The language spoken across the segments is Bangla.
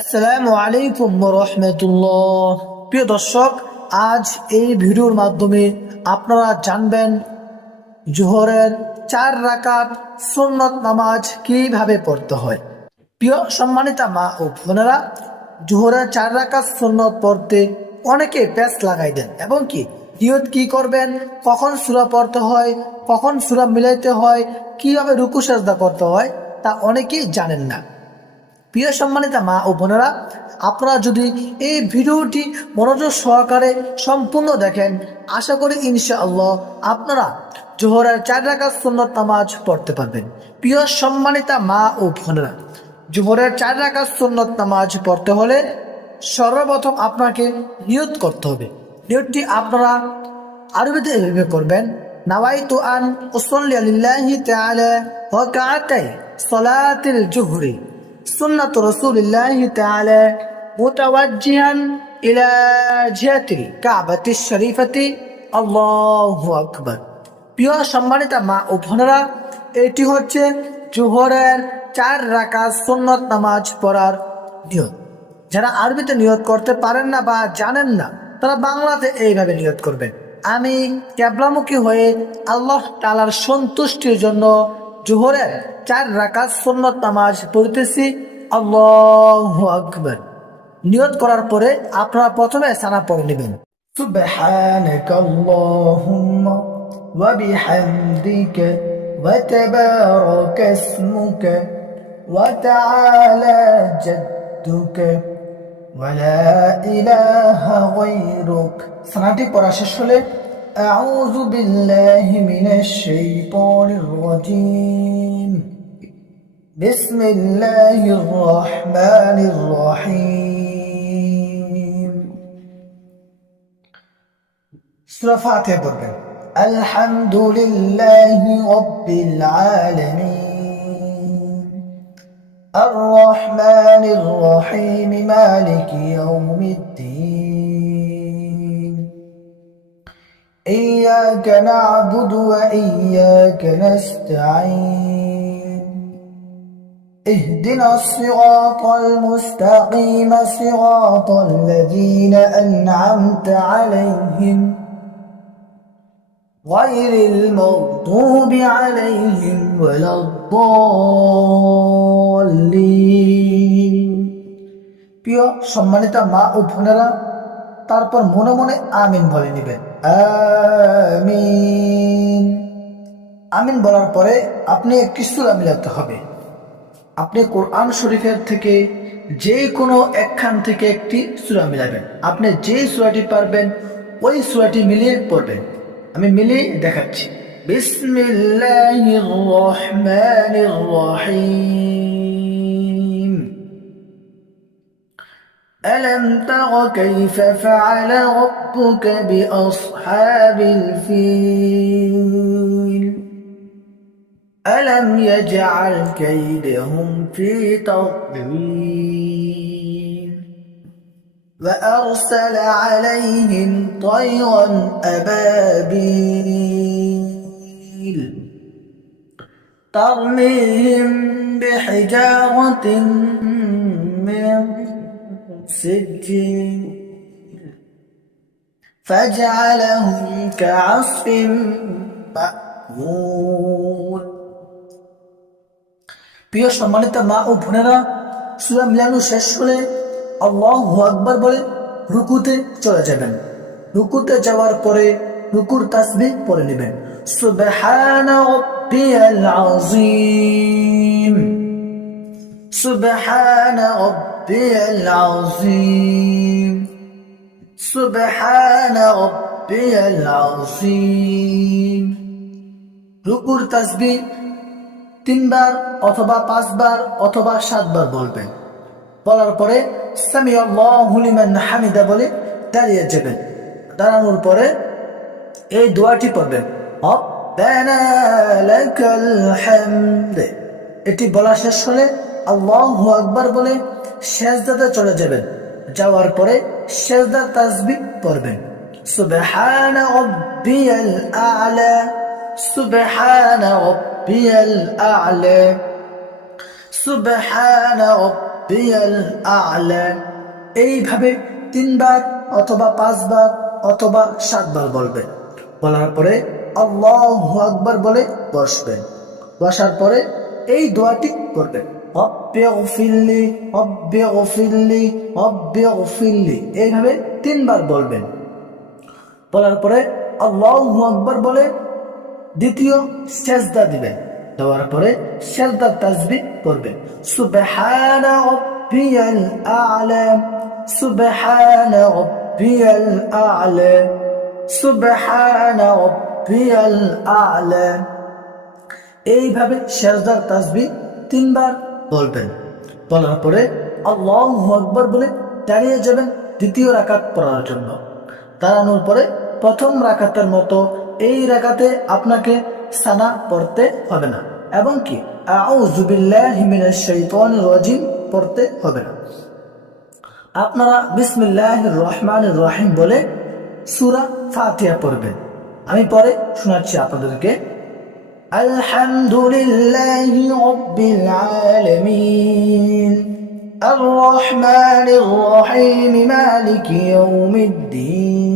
আসসালামু আলাইকুম রহমতুল্লাহ। প্রিয় দর্শক, আজ এই ভিডিওর মাধ্যমে আপনারা জানবেন জোহরের 4 রাকাত সুন্নত নামাজ কিভাবে পড়তে হয়। প্রিয় সম্মানিতা মা ও বোনেরা, জোহরের 4 রাকাত সুন্নত পড়তে অনেকে পেস লাগাই দেন এবং নিয়ত কি করবেন, কখন সূরা পড়তে হয়, কখন সূরা মিলাইতে হয়, কিভাবে রুকু সাজদা করতে হয় তা অনেকেই জানেন না। প্রিয় সম্মানিতা মা ও বোনেরা, আপনারা যদি এই ভিডিওটি মনোযোগ সহকারে সম্পূর্ণ দেখেন, আশা করি ইনশাআল্লাহ আপনারা জোহরের 4 রাকাত সুন্নত নামাজ পড়তে পারবেন। প্রিয় সম্মানিতা মা ও বোনেরা, জোহরের 4 রাকাত সুন্নত নামাজ পড়তে হলে সর্বপ্রথম আপনাকে নিয়ত করতে হবে। নিয়তটি আপনারা আরবিতে এভাবে করবেন: নাওয়াইতু আন উসাল্লি লিল্লাহি তাআলা রাকাতাই সালাতিল জুহরি সুন্নাত রাসূলিল্লাহি তাআলা মুতাওয়াজ্জিহান ইলা জিহাতিল কাবাতিশ শরীফাতি। আল্লাহু আকবার। প্রিয় সম্মানিত মা ও বোনেরা, এটি হচ্ছে জোহরের 4 রাকাত সুন্নত নামাজ পড়ার নিয়ত। যারা আরবিতে নিয়ত করতে পারেন না বা জানেন না, তারা বাংলাতে এইভাবে নিয়ত করবেন: আমি ক্যাবলামুখী হয়ে আল্লাহ তাআলার সন্তুষ্টির জন্য জোহরের 4 রাকাত সুন্নত নামাজ পড়তেছি। আল্লাহু আকবার। নিয়ত করার পরে আপনারা প্রথমে সানা পড়ে নেবেন: সুবহানাকাল্লাহুম্মা ওয়া বিহামদিকা ওয়া তাবারাকা ইসমুকা ওয়া তাআলা জাদ্দুকা ওয়া লা ইলাহা গায়রুক। সানাটি পড়া শেষ হলে আউযু বিল্লাহি মিনাশ শাইতানির রাজীম, বিসমিল্লাহির রহমানির রহিম সূরা ফাতিহা পড়বেন। আলহামদুলিল্লাহি রাব্বিল আলামিন আর রহমানির রহিম মালিকি ইয়াউমিদ্দিন ইয়্যাকা না'বুদু ওয়া ইয়্যাকা নাস্তাঈন اهدنا الصراط المستقيم صراط الذين أنعمت عليهم غير المغضوب عليهم ولا الضالين। প্রিয় সম্মানিত মা ও বোনেরা, তারপর মনে মনে আমিন বলে নেবেন। আমিন। আমিন বলার পরে আপনি একটি সূরা মিলাতে হবে। আপনি কোরআন শরীফের থেকে যে কোনো একখান থেকে একটি সূরা মিলাবেন। আপনি যে সূরাটি পারবেন ওই সূরাটি মিলিয়ে পড়বেন। আমি মিলিয়ে দেখাচ্ছি: বিসমিল্লাহির রহমানির রহিম আলাম তারা কাইফা ফাআলা রাব্বুকা বিআসহাবিল ফিল ألم يجعل كيدهم في تضليل وأرسل عليهم طيرا أبابيل ترميهم بحجارة من سجيل فجعلهم كعصف مأكول। প্রিয় সম্মানিত মা ও বোনেরা, সূরা মিলানো শেষ হলে আল্লাহু আকবার বলে রুকুতে চলে যাবেন। রুকুতে যাওয়ার পরে রুকুর তাসবিহ পড়ে নেবেন: সুবহানা রাব্বিয়াল আযীম সুবহানা রাব্বিয়াল আযীম সুবহানা রাব্বিয়াল আযীম। রুকুর তাসবিহ 3 বার অথবা 5 বার অথবা 7 বার বলবেন। বলার পরে সামি আল্লাহু লিমান হামিদা বলে দাঁড়িয়ে যাবেন। দাঁড়ানোর পরে এই দোয়াটি পড়বেন: রব্বানা লাকাল হামদ। এটি বলা শেষ হলে আল্লাহু আকবার বলে সিজদাতে চলে যাবেন। যাওয়ার পরে সিজদার তাসবিহ পড়বেন: সুবহানা রাব্বিয়াল আ'লা সুবহানা রাব্বিয়াল আ'লা সুবহানা রাব্বিয়াল আ'লা। এইভাবে 3 বার অথবা 5 বার অথবা 7 বার বলবেন। বলার পরে আল্লাহু আকবার বলে বসবেন। বসার পরে এই দোয়াটি করবেন, রব্বিগফিরলি রব্বিগফিরলি রব্বিগফিরলি। এইভাবে 3 বার বলবেন। বলার পরে আল্লাহু আকবার বলে দ্বিতীয় সেজদা দিবেন। দেওয়ার পরে সেজদার তাসবিহ পড়বেন, সুবহানা রাব্বিয়াল আ'লা সুবহানা রাব্বিয়াল আ'লা সুবহানা রাব্বিয়াল আ'লা। এইভাবে সেজদার তাসবিহ 3 বার বলবেন। বলার পরে আল্লাহু আকবার বলে দাঁড়িয়ে যাবেন দ্বিতীয় রাকাত পড়ার জন্য। দাঁড়ানোর পরে প্রথম রাকাতের মতো এই রাকাতে আপনাকে সানা পড়তে হবে না, এবং কি আউযু বিল্লাহি মিনাশ শাইতানির রাজিম পড়তে হবে না। আপনারা বিসমিল্লাহির রহমানির রহিম বলে সূরা ফাতিহা পড়বেন। আমি পরে শোনাচ্ছি আপনাদেরকে। আলহামদুলিল্লাহি রাব্বিল আলামিন আর রহমানির রহিম মালিকি ইয়াউমিদ্দিন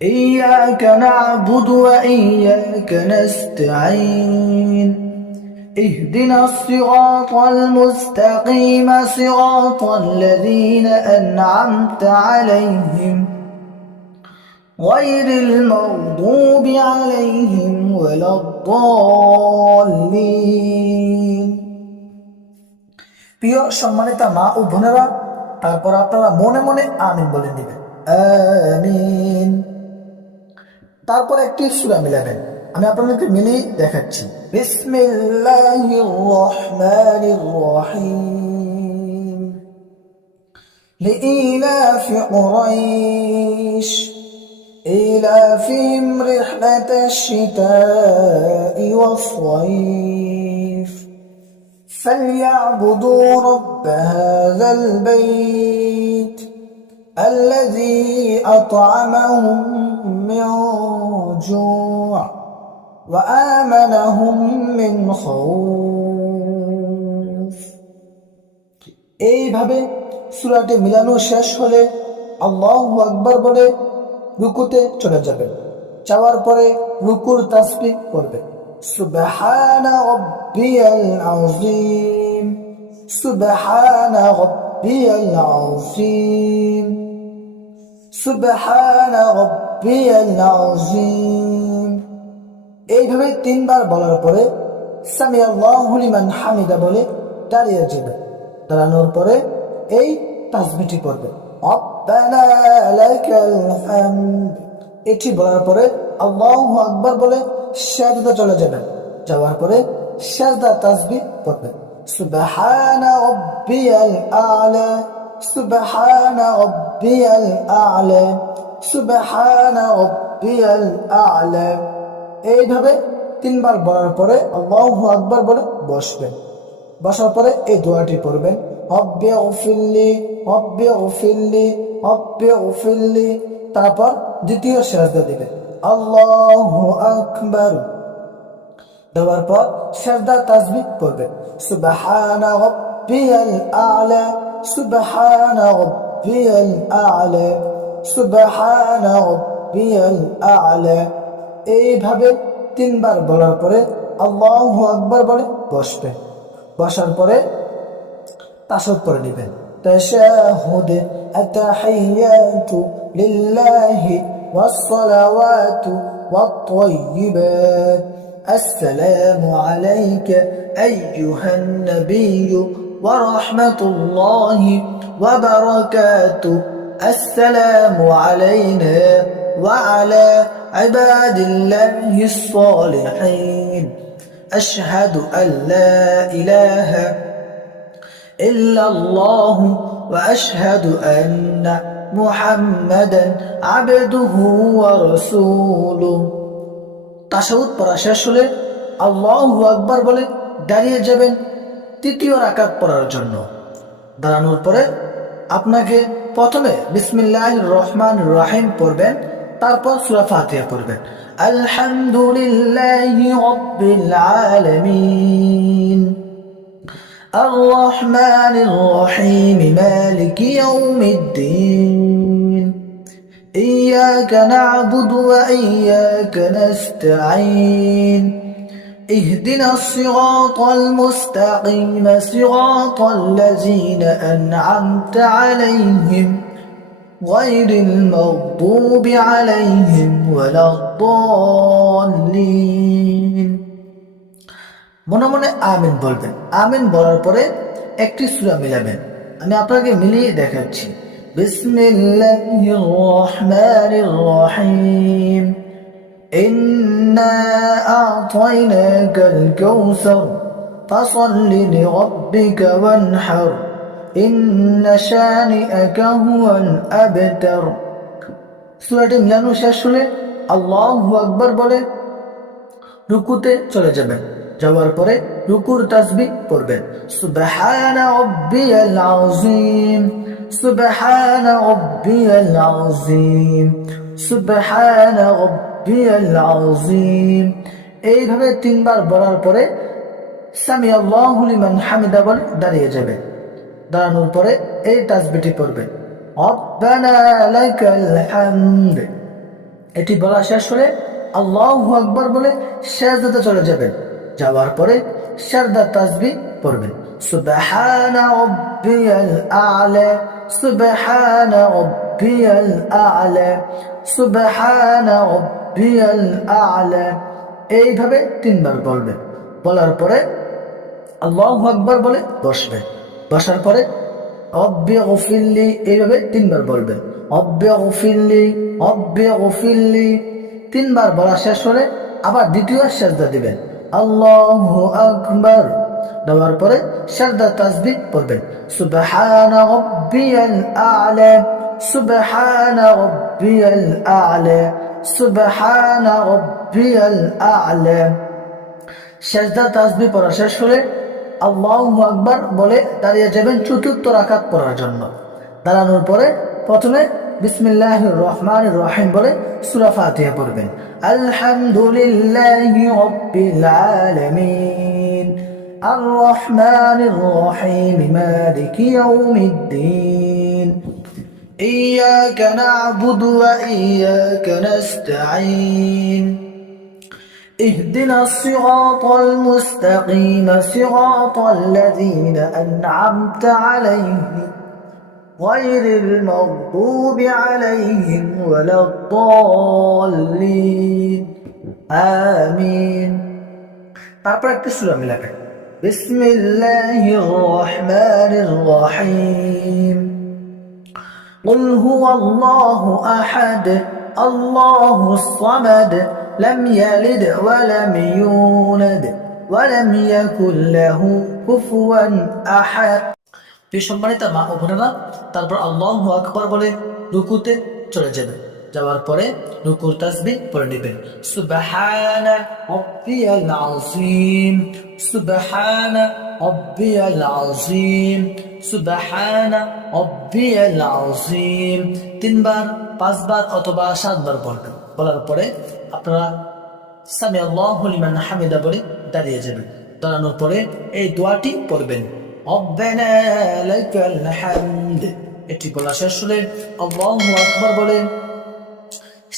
ইয়্যাকা না'বুদু ওয়া ইয়্যাকা নাস্তাঈন ইহদিনাস সিরাতাল মুস্তাকিম সিরাতাল লাযীনা আন'আমতা আলাইহিম গায়রিল মাগদুবি আলাইহিম ওয়ালাদ-দাল্লিন। প্রিয় সম্মানিত মা ও বোনেরা, তারপর আপনারা মনে মনে আমিন বলে নেবেন, আমিন। তারপর একটি সূরা মিলাবেন। আমি আপনাদেরকে মিলিয়ে দেখাচ্ছি। বিসমিল্লাহির রহমানির রহিম লিইলাফি কুরাইশ ইলাফিহিম রিহলাতাশ শিতাই ওয়াস-সাইফ فليعبدوا رب هذا البيت الذي أطعمهم من جوع وآمنهم من خوف। এইভাবে সূরাটি মিলানো শেষ হলে আল্লাহু আকবার বলে রুকুতে চলে যাবেন। যাওয়ার পরে রুকুর তাসবিহ করবেন, সুবহানা রাব্বিয়াল আযীম সুবহানা রাব্বিয়াল আযীম সুবহানা রাব্বিয়াল আযীম। এইভাবে 3 বার বলার পরে সামিআল্লাহু লিমান হামিদা বলে দাঁড়িয়ে যাবেন। দাঁড়ানোর পরে এই তাসবিহটি পড়বেন, রব্বানা লাকাল হামদ। এটি বলার পরে আল্লাহু আকবার বলে সিজদা চলে যাবেন। যাওয়ার পরে সিজদা তাসবিহ পড়বেন, সুবহানা রাব্বিয়াল আ'লা সুবহানা রাব্বিয়াল আ'লা সুবহানা রাব্বিয়াল আ'লা। এইভাবে 3 বার বলার পরে আল্লাহু আকবার বলে বসবেন। বসার পরে এই দোয়াটি পড়বেন, রব্বিগফিরলি রব্বিগফিরলি রব্বিগফিরলি। তারপর দ্বিতীয় সিজদা দিবেন, আল্লাহু আকবার। দেওয়ার পর সিজদা তাসবিহ পড়বেন, সুবহানা রাব্বিয়াল আ'লা সুবহানা রাব্বিয়াল আ'লা সুবহানা রাব্বিয়াল আ'লা। এইভাবে 3 বার বলার পরে আল্লাহু আকবার বলে বসবেন। বসার পরে তাশাহুদ পড়ে নেবেন, তাশাহুদ আত-তাহিয়াতু লিল্লাহি ওয়াস-সালাওয়াতু ওয়াত-তাইয়্যিবাত আসসালামু আলাইকা আইয়ুহান নাবিয়্যু ওয়া রাহমাতুল্লাহি ওয়া বারাকাতুহু আসসালামু আলাইনা ওয়া আলা ইবাদিল্লাহিস সালিহিন আশহাদু আল্লা ইলাহা ইল্লাল্লাহু ওয়া আশহাদু আন্না মুহাম্মাদান আবদুহু ওয়া রাসূলুহু। তাশাহুদ পড়া শেষ হলে আল্লাহু আকবার বলে দাঁড়িয়ে যাবেন তৃতীয় রাকাত পড়ার জন্য। দাঁড়ানোর পরে আপনাকে প্রথমে বিসমিল্লাহির রহমানির রহিম পড়বেন, তারপর সূরা ফাতিহা পড়বেন। আলহামদুলিল্লাহি রাব্বিল আলামিন الرحمن الرحيم مالك يوم الدين إياك نعبد وإياك نستعين اهدنا الصراط المستقيم صراط الذين أنعمت عليهم غير المغضوب عليهم ولا الضالين মনে মনে আমিন বলবেন। আমিন বলার পরে একটি সূরা মিলাবেন। আমি আপনাকে মিলিয়ে দেখাচ্ছি। বিসমিল্লাহির রহমানির রহিম ইন্না আ'তাইনাকাল কাউসার ফাসাল্লি লিরাব্বিকা ওয়ানহার ইন্না শানিআকা হুয়াল আবতার। সূরাটি মিলানো শেষ হলে আল্লাহু আকবার বলে রুকুতে চলে যাবেন। যাওয়ার পরে রুকুর তাসবিহ পড়বেন। সুবহানা রাব্বিয়াল আযীম সুবহানা রাব্বিয়াল আযীম সুবহানা রাব্বিয়াল আযীম। এইভাবে তিনবার বলার পরে সামি আল্লাহু লিমান হামিদা বলে দাঁড়িয়ে যাবেন। দাঁড়ানোর পরে এই তাসবিহটি পড়বেন, রব্বানা লাকাল হামদ। এটি বলা শেষ হলে আল্লাহু আকবার বলে সিজদাতে চলে যাবেন। যাওয়ার পরে সিজদার তাসবিহ পড়বেন, সুবহানা রাব্বিয়াল আ'লা সুবহানা রাব্বিয়াল আ'লা সুবহানা রাব্বিয়াল আ'লা। এইভাবে তিনবার বলবেন। বলার পরে আল্লাহু আকবার বলে বসবেন। বসার পরে রব্বি গফিরলি এইভাবে তিনবার বলবেন, রব্বি গফিরলি রব্বি গফিরলি। তিনবার বলা শেষ হলে আবার দ্বিতীয় সিজদা দিবেন, আল্লাহু আকবার। দেওয়ার পরে সিজদার তাসবিহ পড়বেন, সুবহানা রাব্বিয়াল আ'লা সুবহানা রাব্বিয়াল আ'লা সুবহানা রাব্বিয়াল আ'লা। সিজদার তাসবিহ পড়া শেষ হলে আল্লাহু আকবার বলে দাঁড়িয়ে যাবেন চতুর্থ রাকাত পড়ার জন্য। দাঁড়ানোর পরে প্রথমে বিসমিল্লাহির রহমানির রহিম বলে সূরা ফাতিহা পড়বেন। আলহামদুলিল্লাহি রাব্বিল আলামিন আর রহমানির রহিম মালিকি ইয়াউমিদ্দিন ইয়াকা না'বুদু ওয়া ইয়াকা নাস্তাঈন اهدنا الصراط المستقيم صراط الذين أنعمت عليهم غير المغضوب عليهم ولا الضالين آمين। তারপর একটা সূরা মিলাবেন, বিসমিল্লাহির রহমানির রহিম قل هو الله أحد الله الصمد لم يلد ولم يولد ولم يكن له كفوا أحد। সম্মানিত মা ও বোনেরা, তারপর আল্লাহু আকবার বলে রুকুতে চলে যাবেন। যাওয়ার পরে রুকুর তাসবিহ পড়ে নেবেন, সুবহানা রাব্বিয়াল আযীম সুবহানা রাব্বিয়াল আযীম সুবহানা রাব্বিয়াল আযীম। তিনবার, পাঁচবার অথবা সাতবার বলবেন। বলার পরে আপনারা সামি আল্লাহু লিমান হামিদা বলে দাঁড়িয়ে যাবেন। দাঁড়ানোর পরে এই দোয়াটি পড়বেন, রব্বানা লাকাল হামদ। এটি বলা শেষ হলে আল্লাহু আকবার বলে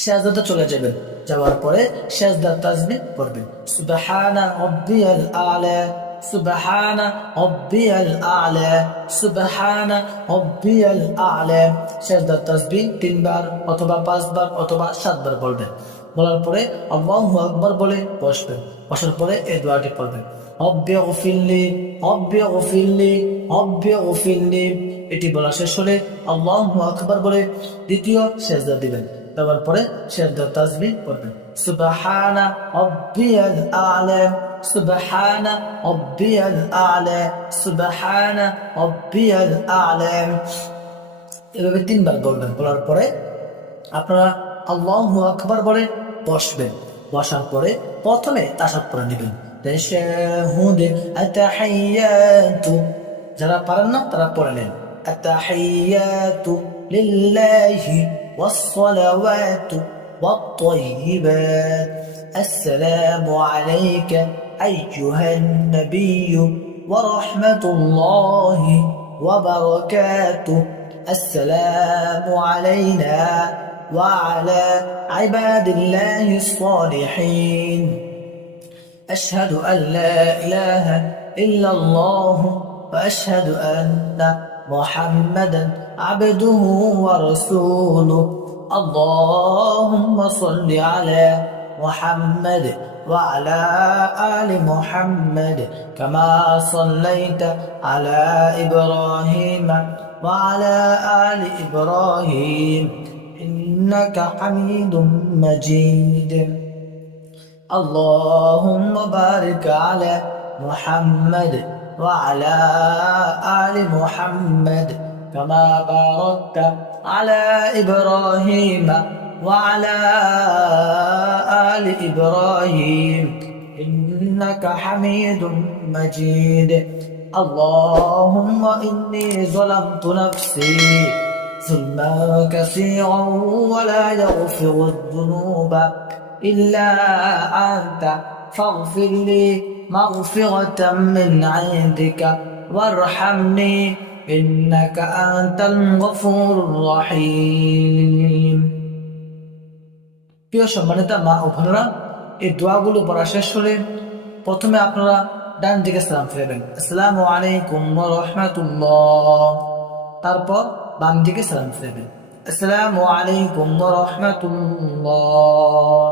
সিজদাতে চলে যাবেন। যাওয়ার পরে সিজদার তাসবিহ পড়বেন, সুবহানা রাব্বিয়াল আ'লা সুবহানা রাব্বিয়াল আ'লা সুবহানা রাব্বিয়াল আ'লা। সিজদার তাসবিহ তিনবার অথবা পাঁচবার অথবা সাতবার বলবেন। বলার পরে আল্লাহু আকবার বলে বসবেন। বসার পরে এই দোয়াটি পড়বেন, রব্বি গফিরলি রব্বি গফিরলি রব্বি গফিরলি। এটি বলা শেষ হলে আল্লাহু আকবার বলে দ্বিতীয় সিজদা দিবেন। দেওয়ার পরে সিজদার তাসবিহ পড়বেন, সুবহানা রাব্বিয়াল আ'লা সুবহানা রাব্বিয়াল আ'লা সুবহানা রাব্বিয়াল আ'লা। এভাবে তিনবার বলবেন। বলার পরে আপনারা আল্লাহু আকবার বলে বসবেন। বসার পরে প্রথমে তাশাহুদ পড়ে নেবেন, তাশাহুদ আতাহিয়াতু। যারা পারেন না তারা পড়ে নেন, আতাহিয়াতু লিল্লাহি ওয়াসসালাওয়াতু ওয়াত-তাইয়্যিবাত। আসসালামু আলাইকা আইয়ুহান নাবিয়্যু ورحمة الله وبركاته. السلام علينا وعلى عباد الله الصالحين. أشهد أن لا إله إلا الله وأشهد أن محمدا عبده ورسوله. اللهم صل على محمد وعلى آل محمد كما صليت على إبراهيم وعلى آل إبراهيم إنك حميد مجيد. اللهم بارك على محمد وعلى آل محمد كما باركت على إبراهيم وعلى آل إبراهيم إنك حميد مجيد. اللهم إني ظلمت نفسي ظلما كثيرا ولا يغفر الذنوب إلا أنت فاغفر لي مغفرة من عندك وارحمني إنك أنت الغفور الرحيم. প্রিয় সম্মানিত মা ও বোনেরা, এই দোয়াগুলো পড়া শেষ হলে প্রথমে আপনারা ডান দিকে সালাম ফিরাবেন, আসসালামু আলাইকুম ওয়া রাহমাতুল্লাহ। তারপর বাম দিকে সালাম ফিরাবেন, আসসালামু আলাইকুম ওয়া রাহমাতুল্লাহ।